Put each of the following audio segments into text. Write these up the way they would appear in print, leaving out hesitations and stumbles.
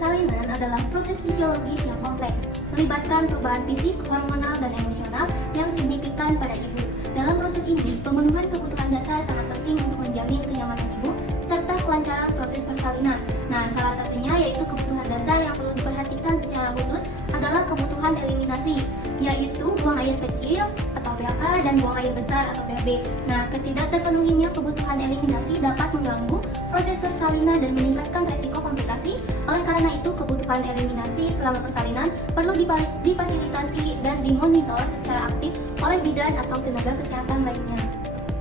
persalinan adalah proses fisiologis yang kompleks, melibatkan perubahan fisik, hormonal, dan emosional yang signifikan pada ibu. Dalam proses ini, pemenuhan kebutuhan dasar sangat penting untuk menjamin kenyamanan ibu serta kelancaran proses persalinan. Nah, salah satunya yaitu kebutuhan dasar yang perlu diperhatikan secara khusus adalah kebutuhan eliminasi, yaitu buang air kecil atau BAK dan buang air besar atau BAB. Nah, ketidakterpenuhinya kebutuhan eliminasi dapat mengganggu proses persalinan dan meningkatkan resiko komplikasi. Oleh karena itu, kebutuhan eliminasi selama persalinan perlu difasilitasi dan dimonitor secara aktif oleh bidan atau tenaga kesehatan lainnya.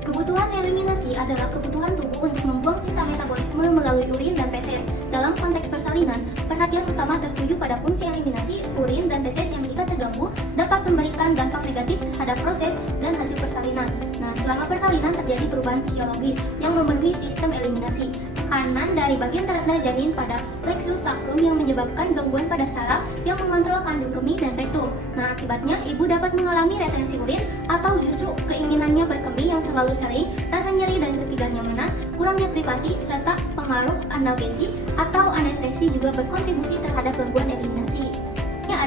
Kebutuhan eliminasi adalah kebutuhan tubuh untuk membuang sisa metabolisme melalui urin dan feses. Dalam konteks persalinan, perhatian utama tertuju pada fungsi eliminasi urin dan feses yang jika terganggu dapat memberikan dampak negatif terhadap proses dan hasil persalinan. Nah, selama persalinan terjadi perubahan fisiologis yang memenuhi sistem eliminasi. Tekanan dari bagian terendah janin pada plexus sacrum yang menyebabkan gangguan pada saraf yang mengontrol kandung kemih dan rektum. Nah, akibatnya ibu dapat mengalami retensi urin atau justru keinginannya berkemih yang terlalu sering, rasa nyeri dan ketidaknyamanan, kurangnya privasi, serta pengaruh analgesi atau anestesi juga berkontribusi terhadap gangguan eliminasi.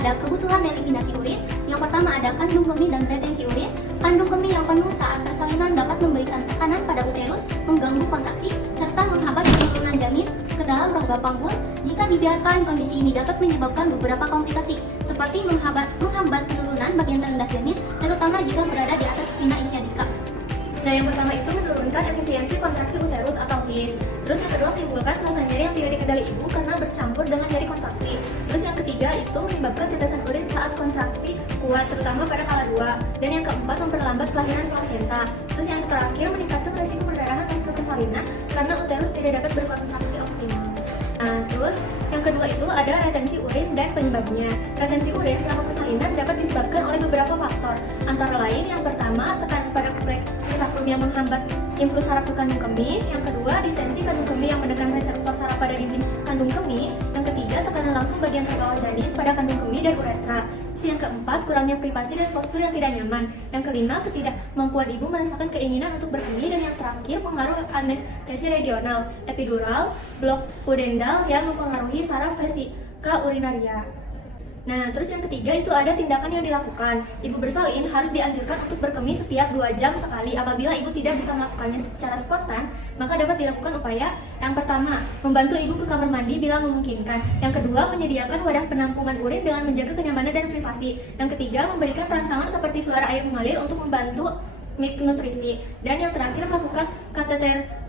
Ada kebutuhan eliminasi urin. Yang pertama ada kandung kemih dan retensi urin. Kandung kemih yang penuh saat persalinan dapat memberikan tekanan pada uterus, mengganggu kontraksi, serta menghambat penurunan janin ke dalam rongga panggul. Jika dibiarkan, kondisi ini dapat menyebabkan beberapa komplikasi, seperti menghambat penurunan bagian terendah janin, terutama jika berada di atas vena ischiadica. Nah, yang pertama itu menurunkan efisiensi kontraksi uterus atau PIS. Terus yang kedua menimbulkan rasa nyeri yang tidak dikendali ibu karena bercampur dengan nyeri kontraksi. Terus yang ketiga itu menyebabkan tetesan urin saat kontraksi kuat, terutama pada kala 2. Dan yang keempat memperlambat kelahiran plasenta. Terus yang terakhir meningkatkan resiko perdarahan pasca persalinan karena uterus tidak dapat berkontraksi optimal. Nah, terus yang kedua itu ada retensi urin dan penyebabnya. Retensi urin selama persalinan dapat disebabkan oleh beberapa faktor. Antara lain yang pertama tekanan pada plexus sacrum yang menghambat impuls saraf ke kandung kemih. Yang kedua distensi kandung kemih yang menekan reseptor saraf pada dinding kandung kemih. Yang ketiga tekanan langsung bagian terbawah janin pada kandung kemih dan uretra. Terus yang keempat kurangnya privasi dan postur yang tidak nyaman. Yang kelima ketidakmampuan ibu merasakan keinginan untuk berkemih. Dan yang terakhir pengaruh anestesi regional, epidural, blok pudendal yang mempengaruhi saraf vesika urinaria. Nah, terus yang ketiga itu ada tindakan yang dilakukan. Ibu bersalin harus dianjurkan untuk berkemih setiap 2 jam sekali. Apabila ibu tidak bisa melakukannya secara spontan, maka dapat dilakukan upaya yang pertama, membantu ibu ke kamar mandi bila memungkinkan. Yang kedua, menyediakan wadah penampungan urin dengan menjaga kenyamanan dan privasi. Yang ketiga, memberikan rangsangan seperti suara air mengalir untuk membantu nutrisi. Dan yang terakhir, melakukan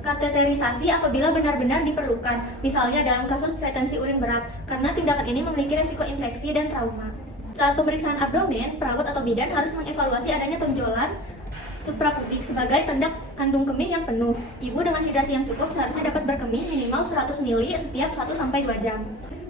kateterisasi apabila benar-benar diperlukan, misalnya dalam kasus retensi urin berat, karena tindakan ini memiliki resiko infeksi dan trauma. Saat pemeriksaan abdomen, perawat atau bidan harus mengevaluasi adanya tonjolan suprapubik sebagai tanda kandung kemih yang penuh. Ibu dengan hidrasi yang cukup seharusnya dapat berkemih minimal 100 ml setiap 1-2 jam.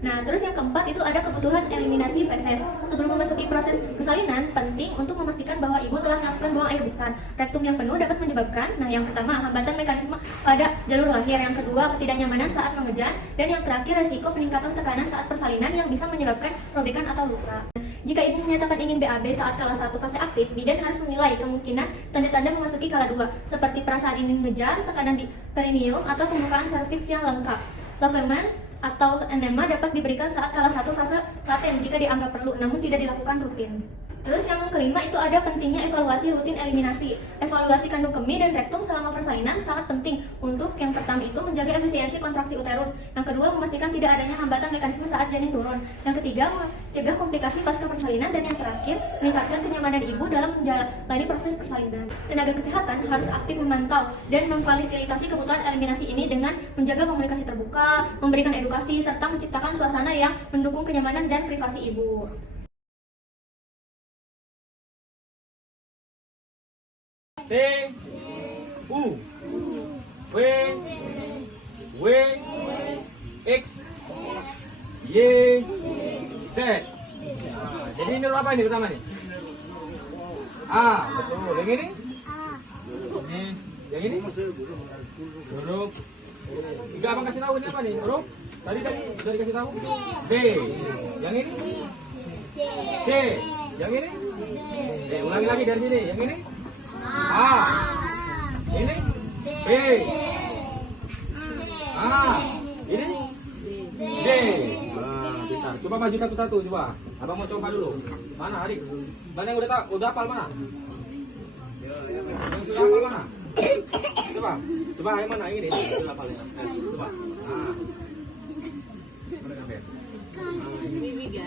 Nah, terus yang keempat itu ada kebutuhan eliminasi feses. Sebelum memasuki proses persalinan, penting untuk memastikan bahwa ibu telah melakukan buang air besar. Rektum yang penuh dapat menyebabkan, yang pertama, hambatan mekanisme pada jalur lahir. Yang kedua, ketidaknyamanan saat mengejan. Dan yang terakhir, resiko peningkatan tekanan saat persalinan yang bisa menyebabkan robekan atau luka. Jika ibu menyatakan ingin BAB saat kala 1 fase aktif, bidan harus menilai kemungkinan tanda-tanda memasuki kala 2, seperti perasaan ingin mengejan, tekanan di perineum, atau pembukaan serviks yang lengkap. Lavement atau enema dapat diberikan saat kala 1 fase laten jika dianggap perlu, namun tidak dilakukan rutin. Terus yang kelima itu ada pentingnya evaluasi rutin eliminasi. Evaluasi kandung kemih dan rektum selama persalinan sangat penting. Untuk yang pertama itu menjaga efisiensi kontraksi uterus. Yang kedua memastikan tidak adanya hambatan mekanisme saat janin turun. Yang ketiga mencegah komplikasi pasca persalinan. Dan yang terakhir meningkatkan kenyamanan ibu dalam menjalani proses persalinan. Tenaga kesehatan harus aktif memantau dan memfasilitasi kebutuhan eliminasi ini dengan menjaga komunikasi terbuka, memberikan edukasi, serta menciptakan suasana yang mendukung kenyamanan dan privasi ibu. T U W W X Y Z. Jadi ini huruf apa ini pertama nih? A, betul. Yang ini? Yang ini? Huruf. Enggak abang kasih tahu ini apa nih? Huruf? Tadi sudah dikasih tahu? B. Yang ini? C. Yang ini? Ulangi lagi dari sini. Yang ini? A. Ini B. A. Ini D. maju satu-satu coba. Abang mau coba dulu. Mana adik? Mana yang udah hafal mana? Yang sudah hafal mana? Coba yang mana ini? Sudah hafalnya. Coba. Nah. Mana sampai? Ini.